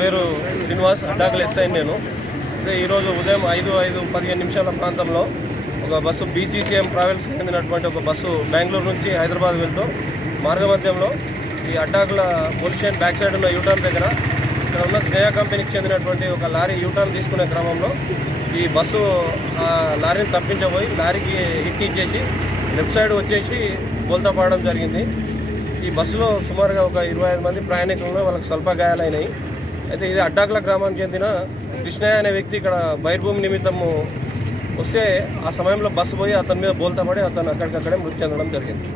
పేరు శ్రీనివాస్, అడ్డాకులు ఎస్ఐ నేను. అయితే ఈరోజు ఉదయం 5:15 ప్రాంతంలో ఒక బస్సు బీసీసీఎం ట్రావెల్స్కి చెందినటువంటి ఒక బస్సు బెంగళూరు నుంచి హైదరాబాద్ వెళ్తూ మార్గమధ్యంలో ఈ Addakula police station back side ఉన్న యూటర్న్ దగ్గర ఇక్కడ ఉన్న స్నేహ కంపెనీకి చెందినటువంటి ఒక లారీ యూటర్న్ తీసుకునే క్రమంలో ఈ బస్సు లారీని తప్పించబోయి లారీకి హిట్ ఇచ్చేసి లెఫ్ట్ సైడ్ వచ్చేసి బోల్తా పడడం జరిగింది. ఈ బస్సులో సుమారుగా ఒక 25 మంది ప్రయాణికులను వాళ్ళకి స్వల్ప గాయాలైనాయి. అయితే ఇది అడ్డాకుల గ్రామానికి చెందిన కృష్ణయ్య అనే వ్యక్తి ఇక్కడ బహిర్భూమి నిమిత్తము వస్తే ఆ సమయంలో బస్సు పోయి అతని మీద బోల్తా పడి అతను అక్కడికక్కడే మృతి చెందడం జరిగింది.